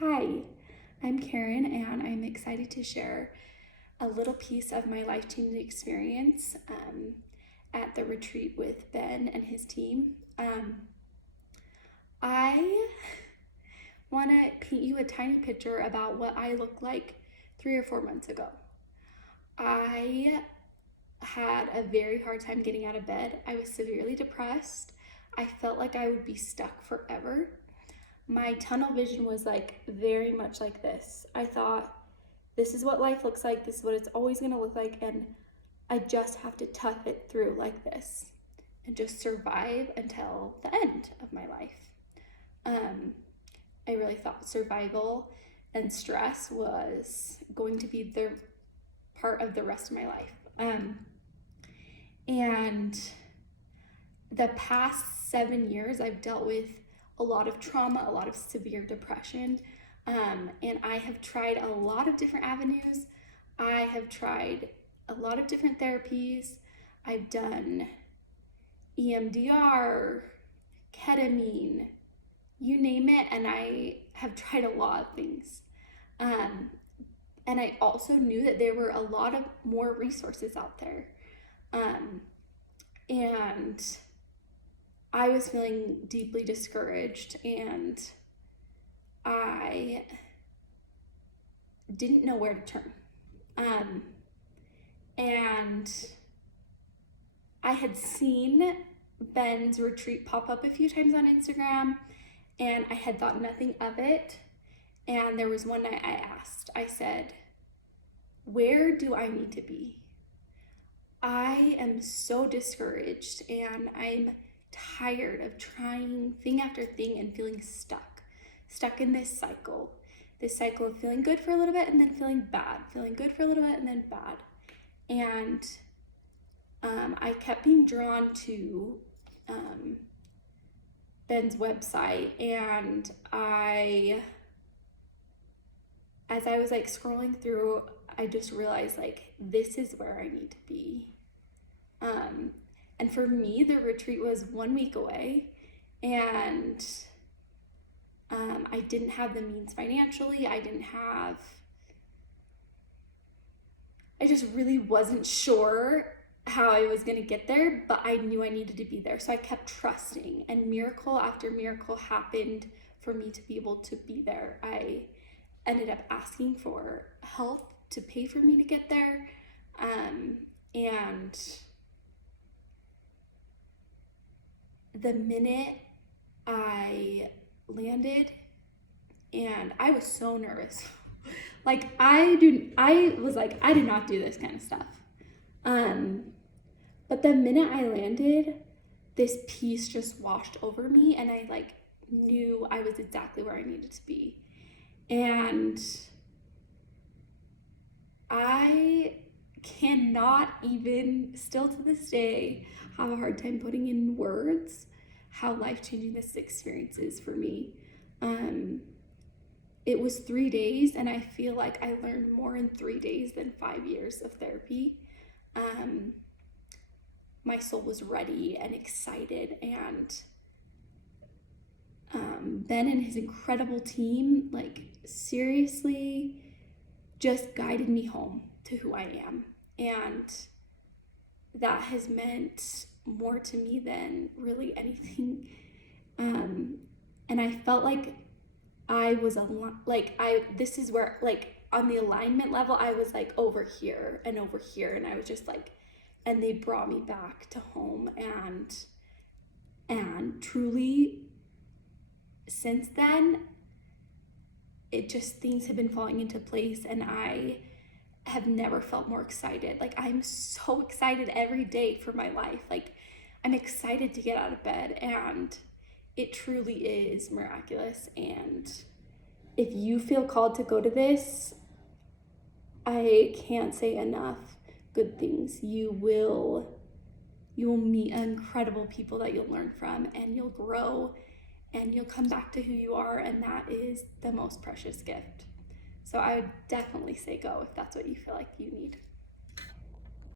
Hi, I'm Karen, and I'm excited to share a little piece of my life-changing experience at the retreat with Ben and his team. I want to paint you a tiny picture about what I looked like 3 or 4 months ago. I had a very hard time getting out of bed. I was severely depressed. I felt like I would be stuck forever. My tunnel vision was very much like this. I thought, this is what life looks like, this is what it's always gonna look like, and I just have to tough it through like this and just survive until the end of my life. I really thought survival and stress was going to be the part of the rest of my life. And the past 7 years, I've dealt with a lot of trauma, a lot of severe depression, and I have tried a lot of different avenues. I have tried a lot of different therapies. I've done EMDR, ketamine, you name it, and I have tried a lot of things. And I also knew that there were a lot of more resources out there. And I was feeling deeply discouraged, and I didn't know where to turn. And I had seen Ben's retreat pop up a few times on Instagram, and I had thought nothing of it. And there was one night I said, where do I need to be? I am so discouraged, and I'm tired of trying thing after thing and feeling stuck in this cycle of feeling good for a little bit and then feeling bad, feeling good for a little bit and then bad. And I kept being drawn to Ben's website, and as I was scrolling through, I just realized this is where I need to be. And for me, the retreat was 1 week away, and I didn't have the means financially. I just really wasn't sure how I was going to get there, but I knew I needed to be there. So I kept trusting, and miracle after miracle happened for me to be able to be there. I ended up asking for help to pay for me to get there. And the minute I landed, and I was so nervous. I did not do this kind of stuff. But the minute I landed, this peace just washed over me, and I knew I was exactly where I needed to be. And I cannot even, still to this day, have a hard time putting in words how life-changing this experience is for me. It was 3 days, and I feel like I learned more in 3 days than 5 years of therapy. My soul was ready and excited, and Ben and his incredible team, seriously just guided me home to who I am. And that has meant more to me than really anything. And I felt like I was this is where on the alignment level, I was over here and over here, and I was just and they brought me back to home, and truly since then, it just, things have been falling into place, and I have never felt more excited. I'm so excited every day for my life. I'm excited to get out of bed, and it truly is miraculous. And if you feel called to go to this, I can't say enough good things. You will meet incredible people that you'll learn from, and you'll grow, and you'll come back to who you are, and that is the most precious gift. So I would definitely say go if that's what you feel like you need.